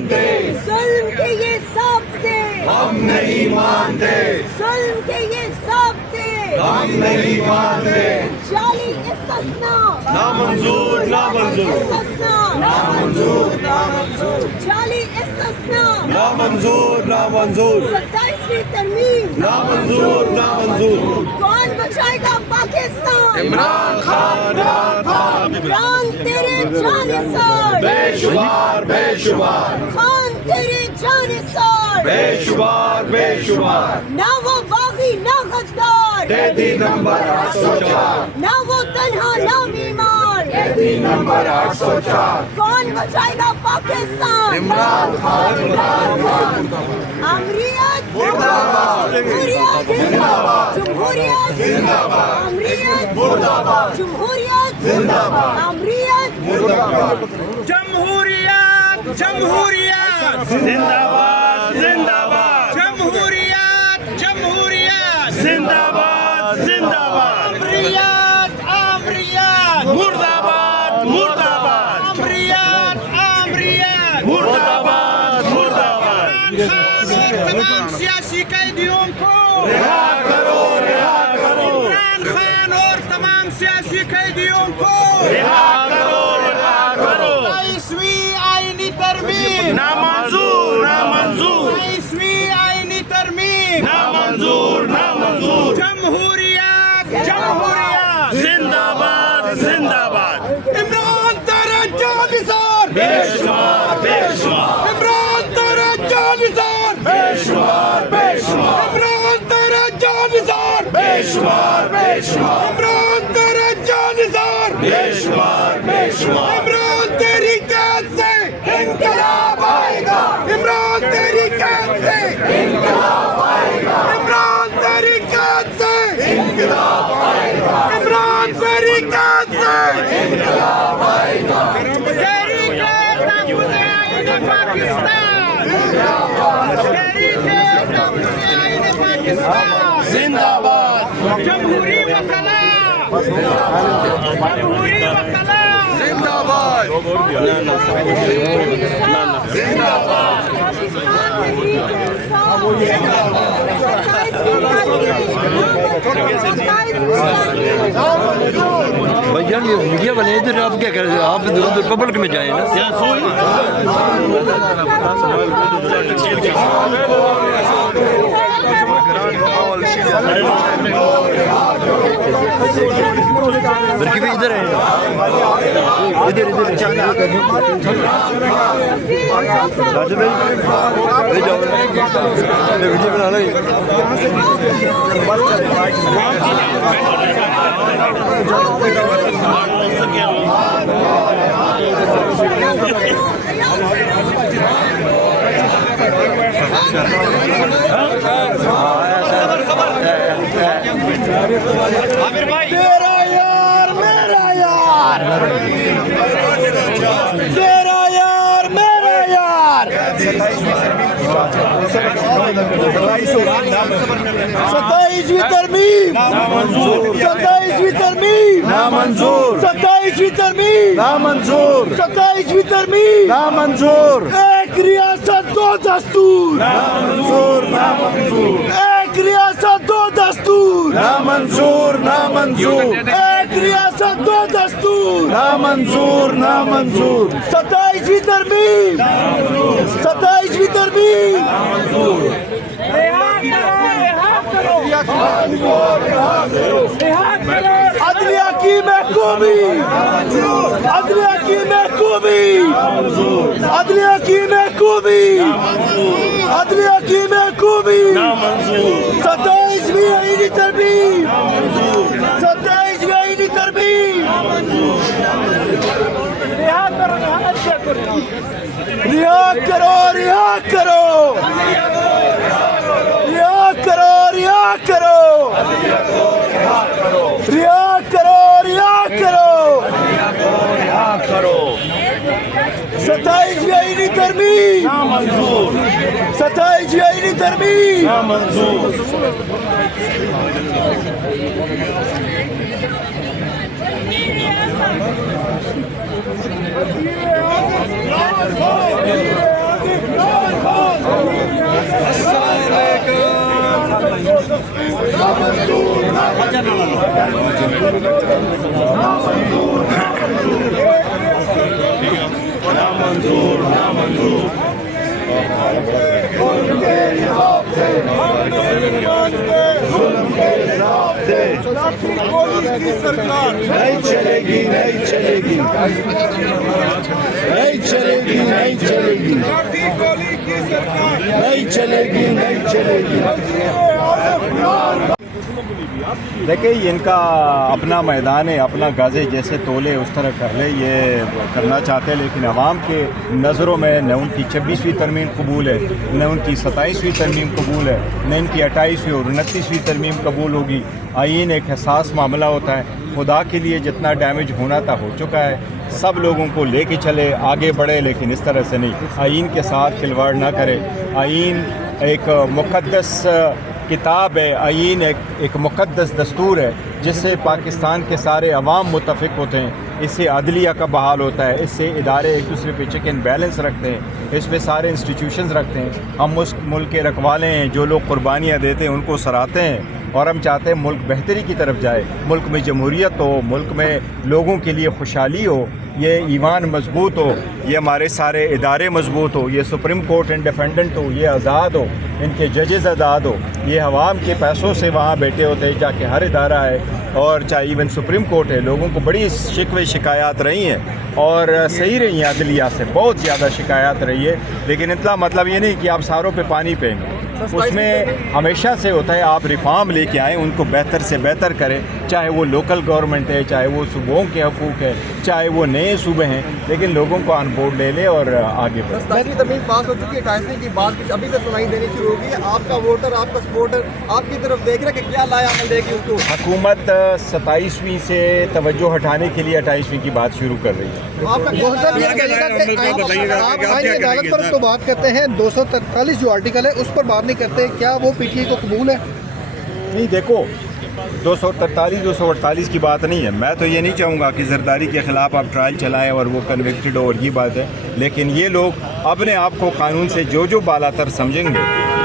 مانتے، ظلم کے یہ ضابطے ہم نہیں مانتے، ظلم کے یہ ضابطے ہم نہیں مانتے، جعلی استثناء نامنظور نامنظور استثناء نامنظور نامنظور جعلی استثناء نامنظور نامنظور 27ویں ترمیم نامنظور نامنظور کون بچائے گا پاکستان عمران خان عمران تیرے جانثار بے شمار بے شمار خان تیرے جانثار بے شمار بے شمار نہ وہ باغی نہ غدار قیدی نمبر 804 نہ وہ تنہا نہ بیمار قیدی نمبر 804 کون بچائے گا پاکستان عمران خان امریت مردہ باد جمہوریت زندہ باد جمہوریت زندہ باد امریت مردہ باد جمہوریت زندہ باد امریت مردہ باد جمہوریت جمہوریت زندہ باد زندہ باد جمہوریت جمہوریت زندہ باد زندہ باد امریت امریت مرد آباد مرد آباد امریت امریت مرد آباد مرد آباد عمران خان اور تمام سیاسی قیدیوں کو رہا کرو رہا کرو عمران خان اور تمام سیاسی قیدیوں کو رہا کرو رہا کرو 22ویں آئینی ترمیم نامنظور نامنظور 22ویں آئینی ترمیم نامنظور نامنظور جمہوریت جمہوریت زندہ باد زندہ باد عمران تیرے جانثار بے شمار بے شمار عمران تیرے جانثار بے شمار بے شمار عمران تیرے جانثار بے شمار بے شمار عمران تیرے جانثار بے شمار بے شمار عمران تیری قید سے انقلاب آئے گا عمران تیری قید سے انقلاب آئے گا عمران تیری قید سے انقلاب آئے گا عمران تیری قید سے انقلاب آئے گا تیری قید نافذ آئین پاکستان تیری قید نافذ آئین پاکستان زندہ باد جمہوری وکلا جمہوری وکلا زندہ باد زندہ باد بھیا یہ میڈیا والے ادھر آپ کیا کر رہے ہیں؟ آپ ادھر پبلک میں جائیں نا. برکی بھی ادھر ہے ادھر راجر بھائی جاؤ ویڈیو بنا لیں. تیرا یار میرا یار تیرا یار میرا یار 27ویں ترمیم 27ویں ترمیم نامنظور 27ویں ترمیم نامنظور 27ویں ترمیم نامنظور ایک ریاست دو دستور نامنظور نامنظور ایک ریاست دو دستور نامنظور نامنظور ایک ریاست دو دستور نامنظور نامنظور 27ویں ترمیم 27ویں ترمیم عدلیہ کی محکومی عدلیہ کی محکومی عدلیہ کی محکومی عدلیہ کی محکومی 27ویں آئینی ترمیم 27ویں آئینی ترمیم رہا کرو رہا کرو رہا کرو رہا کرو رہا کرو رہا کرو 27ویں آئینی ترمیم 27ویں آئینی ترمیم की सरकार नहीं चलेगी, नहीं चलेगी, नहीं चलेगी, नहीं चलेगी, लाठी गोली की सरकार नहीं चलेगी, नहीं चलेगी। देखिए इनका अपना मैदान है, अपना गाजे जैसे तोले उस तरह कर ले, ये करना चाहते हैं। लेकिन आवाम के नज़रों में न उनकी 26वीं तरमीम कबूल है, न उनकी 27वीं तरमीम कबूल है, न इनकी 28वीं और 29वीं तरमीम कबूल होगी। आइन एक हसास मामला होता है। खुदा के लिए जितना डैमेज होना था हो चुका है। सब लोगों को लेके चले, आगे बढ़े, लेकिन इस तरह से नहीं। आइन के साथ खिलवाड़ ना करे। आइन एक मुक़द्दस किताब है, आइन एक मुक़द्दस दस्तूर है जिससे पाकिस्तान के सारे अवाम मुत्तफ़िक होते हैं। इससे अदलिया का बहाल होता है, इससे इदारे एक दूसरे पे चेक एंड बैलेंस रखते हैं, इस पे सारे इंस्टीट्यूशंस रखते हैं। हम उस मुल्क के रखवाले हैं, जो लोग कुर्बानियाँ देते हैं उनको सराहते हैं, और हम चाहते हैं मुल्क बेहतरी की तरफ जाए, मुल्क में जमहूरियत हो, मुल्क में लोगों के लिए खुशहाली हो, ये ईमान मजबूत हो, ये हमारे सारे इदारे मजबूत हो, ये सुप्रीम कोर्ट इंडिपेंडेंट हो, ये आज़ाद हो, इनके जजेस आज़ाद हो, ये अवाम के पैसों से वहाँ बैठे होते हैं जाके हर इदारा है, और चाहे इवन सुप्रीम कोर्ट है। लोगों को बड़ी शिकवे शिकायत रही हैं और सही रही हैं, अदलिया से बहुत ज़्यादा शिकायत रही है। लेकिन इतना मतलब ये नहीं कि आप सारों पे पानी पेंगे, उसमें हमेशा से होता है आप रिफॉर्म लेके आएँ, उनको बेहतर से बेहतर करें, चाहे वो लोकल गवर्नमेंट है, चाहे वो सूबों के हकूक़ है, चाहे वो नए सूबे हैं, लेकिन लोगों को ऑन बोर्ड ले ले और आगे बढ़े। 27वीं तरमीम पास हो चुकी है, 28वीं की बात कुछ अभी से सुनाई देनी शुरू होगी। आपका वोटर, आपका सपोर्टर आपकी तरफ देख रहा है कि क्या लाया अमल देगी उसको। हुकूमत 27वीं से तवज्जो हटाने के लिए 28वीं की बात शुरू कर रही है। आपका आप आईन अदालत पर तो बात करते हैं, 243 जो आर्टिकल है उस पर बात नहीं करते, क्या वो पीटीआई को कबूल है? नहीं, देखो 243 248 की बात नहीं है। मैं तो ये नहीं चाहूँगा कि जरदारी के ख़िलाफ़ आप ट्रायल चलाएं और वो कन्विक्टेड हो, और ये बात है। लेकिन ये लोग अपने आप को कानून से जो बालातर समझेंगे,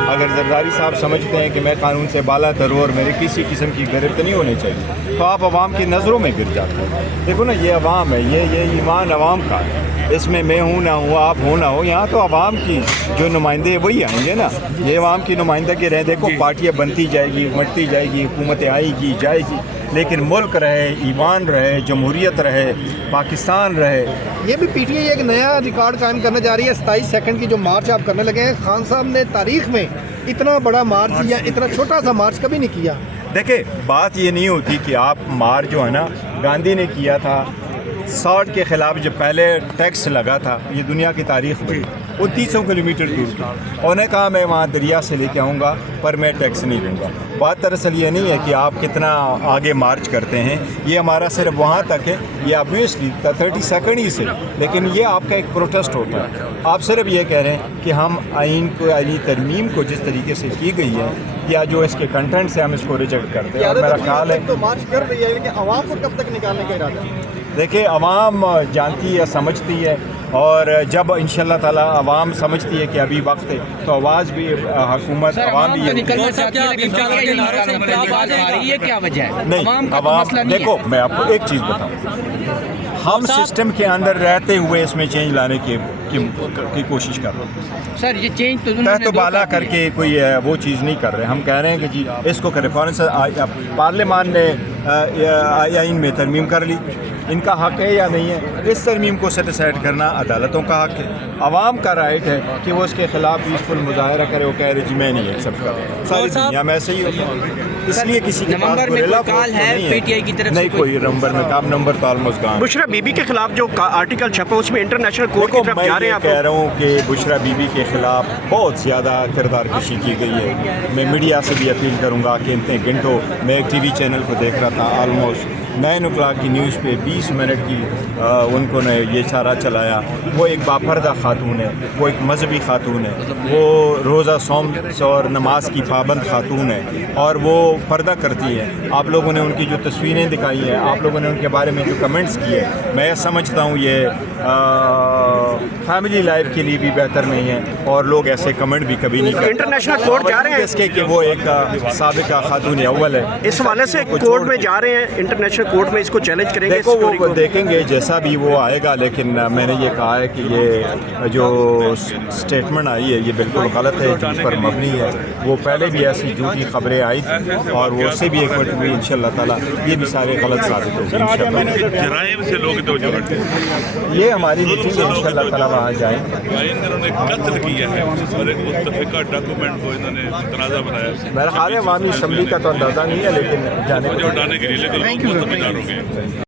अगर जरदारी साहब समझते हैं कि मैं कानून से बालातर हूँ और मेरे किसी किस्म की गिरफ्त नहीं होनी चाहिए, तो आप अवाम की नज़रों में गिर जाते हैं। देखो ना, ये अवाम है, ये ईमान अवाम का है, इसमें मैं हूँ ना हूँ, आप हो ना हो, यहाँ तो अवाम की जो नुमाइंदे वही आएंगे ना। ये अवाम की नुमाइंदगी रहे। देखो पार्टियाँ बनती जाएगी, मटती जाएगी, हुकूमतें आएगी जाएगी, लेकिन मुल्क रहे, ईमान रहे, जमहूरियत रहे, पाकिस्तान रहे। ये भी पीटीआई एक नया रिकॉर्ड कायम करने जा रही है। 27 सेकंड की जो मार्च आप करने लगे हैं, खान साहब ने तारीख में इतना बड़ा मार्च या इतना छोटा सा मार्च कभी नहीं किया। देखिए, बात ये नहीं होती कि आप मार्च जो है ना, गांधी ने किया था 60 के ख़िलाफ़, जब पहले टैक्स लगा था, ये दुनिया की तारीख़ में वो 300 किलोमीटर दूर था। उन्होंने कहा मैं वहाँ दरिया से लेके आऊँगा पर मैं टैक्स नहीं दूँगा। बात दरअसल ये नहीं है कि आप कितना आगे मार्च करते हैं, ये हमारा सिर्फ वहाँ तक है, ये ऑब्वियसली 30 सेकंड ही से, लेकिन ये आपका एक प्रोटेस्ट होता है। आप सिर्फ ये कह रहे हैं कि हम आइन को, आइनी तरमीम को जिस तरीके से की गई है या जो इसके कंटेंट से हम इसको रिजेक्ट करते हैं, और मेरा ख्याल है तो मार्च कर रही है, लेकिन आवाम को कब तक निकालने का इरादा है? देखिए, अवाम जानती है, समझती है, और जब इंशाल्लाह ताला अवाम समझती है कि अभी वक्त है, तो आवाज़ भी हुकूमत अवाम भी ये क्या वजह है? नहीं, अवाम देखो, मैं आपको एक चीज़ बताऊँ, हम सिस्टम के अंदर रहते हुए इसमें चेंज लाने की कोशिश कर रहे हैं सर। ये चेंज तो तहत बाला करके कोई वो चीज़ नहीं कर रहे। हम कह रहे हैं कि जी इसको करें। पार्लियामान ने आइन में तरमीम कर ली, इनका हक़ है या नहीं है, इस तरमीम को सेटिसाइड करना अदालतों का हक़ है। आवाम का राइट है कि वो इसके ख़िलाफ़ पीसफुल मुजाहरा करे, वो कह रहे जी मैं नहीं एक्सेप्ट कर रहा। सारी दुनिया में ऐसे ही होता है, इसलिए किसी के पास नहीं, कोई नंबर में काम नंबर तो ऑलमोस्ट गॉन। बुशरा बीबी के खिलाफ जो आर्टिकल छपा उसमें इंटरनेशनल कोर्ट की तरफ जा रहे हैं। मैं कह रहा हूँ कि बुशरा बीबी के ख़िलाफ़ बहुत ज़्यादा किरदार कशी की गई है। मैं मीडिया से भी अपील करूँगा कि इतने घंटों, मैं एक TV चैनल को देख रहा था, ऑलमोस्ट 9 o'clock की न्यूज़ पे 20 मिनट की उनको ने ये सारा चलाया। वो एक बापर्दा खातून है, वो एक मजहबी खातून है, वो रोज़ा सौम और नमाज की पाबंद खातून है, और वो पर्दा करती है। आप लोगों ने उनकी जो तस्वीरें दिखाई हैं, आप लोगों ने उनके बारे में जो कमेंट्स किए, मैं समझता हूँ ये فیملی لائف کے لیے بھی بہتر نہیں ہے اور لوگ ایسے کمنٹ بھی کبھی نہیں کرتے. انٹرنیشنل کورٹ جا رہے ہیں اس کے کہ وہ ایک سابقہ خاتون اول ہے. اس حوالے سے کورٹ میں جا رہے ہیں, انٹرنیشنل کورٹ میں اس کو چیلنج کریں گے. دیکھو وہ دیکھیں گے جیسا بھی وہ آئے گا, لیکن میں نے یہ کہا ہے کہ یہ جو اسٹیٹمنٹ آئی ہے یہ بالکل غلط ہے, جس پر مبنی ہے. وہ پہلے بھی ایسی جھوٹی خبریں آئی تھیں اور وہ اس سے بھی ایک منٹ ہوئی. ان شاء اللہ تعالیٰ یہ بھی سارے غلط ثابت ہوگی ان شاء اللہ. جرائم سے لوگ توجہ کرتے ہیں. یہ ہماری میٹنگ ہے, ان شاء اللہ تعالیٰ وہاں جائیں. انہوں نے قتل کیا ہے اور ایک متفقہ ڈاکومنٹ کو انہوں نے تنازع بنایا. میرا خیال ہے عوامی اسمبلی کا تو اندازہ نہیں ہے, لیکن جانے جو اٹھانے کے لیے لیکن لوگ متفق ہوں گے.